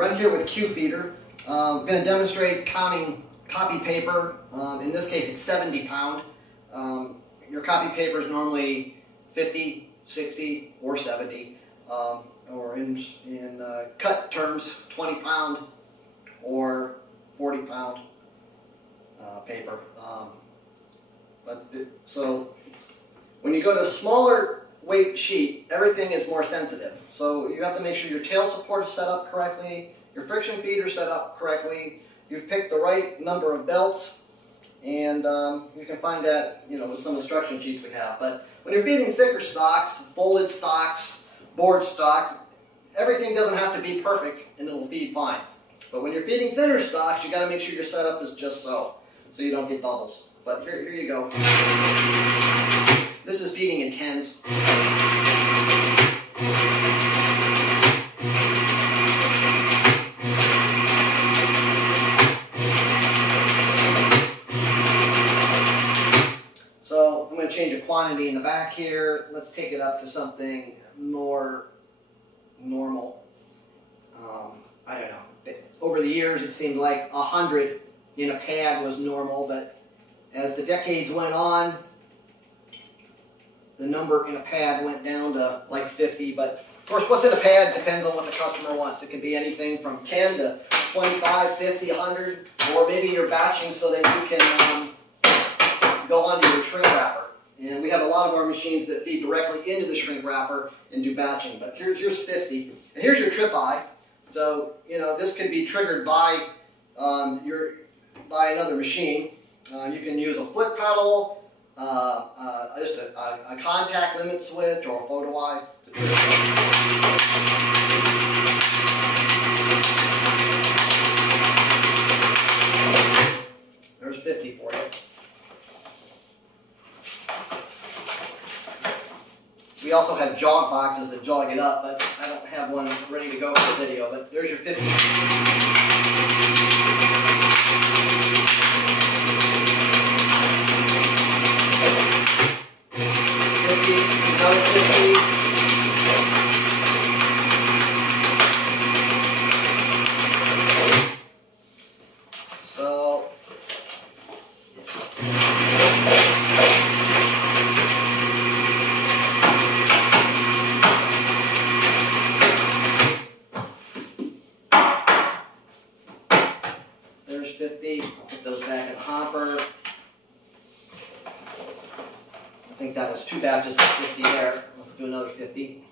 Brent here with Cuefeed. I'm going to demonstrate counting copy paper. In this case, it's 70 pound. Your copy paper is normally 50, 60, or 70. Or in cut terms, 20 pound or 40 pound paper. So when you go to a smaller weight sheet, everything is more sensitive. So you have to make sure your tail support is set up correctly, your friction feeder is set up correctly, you've picked the right number of belts, and you can find that, with some instruction sheets we have. But when you're feeding thicker stocks, folded stocks, board stock, everything doesn't have to be perfect and it'll feed fine. But when you're feeding thinner stocks, you got to make sure your setup is just so you don't get doubles. But here you go. This is feeding in tens. So I'm going to change the quantity in the back here. Let's take it up to something more normal. I don't know. Over the years, it seemed like 100 in a pad was normal, but as the decades went on, the number in a pad went down to like 50. But of course, what's in a pad depends on what the customer wants. It can be anything from 10 to 25, 50, 100, or maybe you're batching so that you can go onto your shrink wrapper. And we have a lot of our machines that feed directly into the shrink wrapper and do batching. But here's 50. And here's your Tripeye. So, this can be triggered by another machine. You can use a foot pedal, just a contact limit switch, or a photo eye to trigger it. There's 50 for you. We also have jog boxes that jog it up, but I don't have one ready to go for the video. But there's your 50. Another 50. So there's 50. I'll put those back in the hopper. I think that was 2 batches of 50 there. Let's do another 50.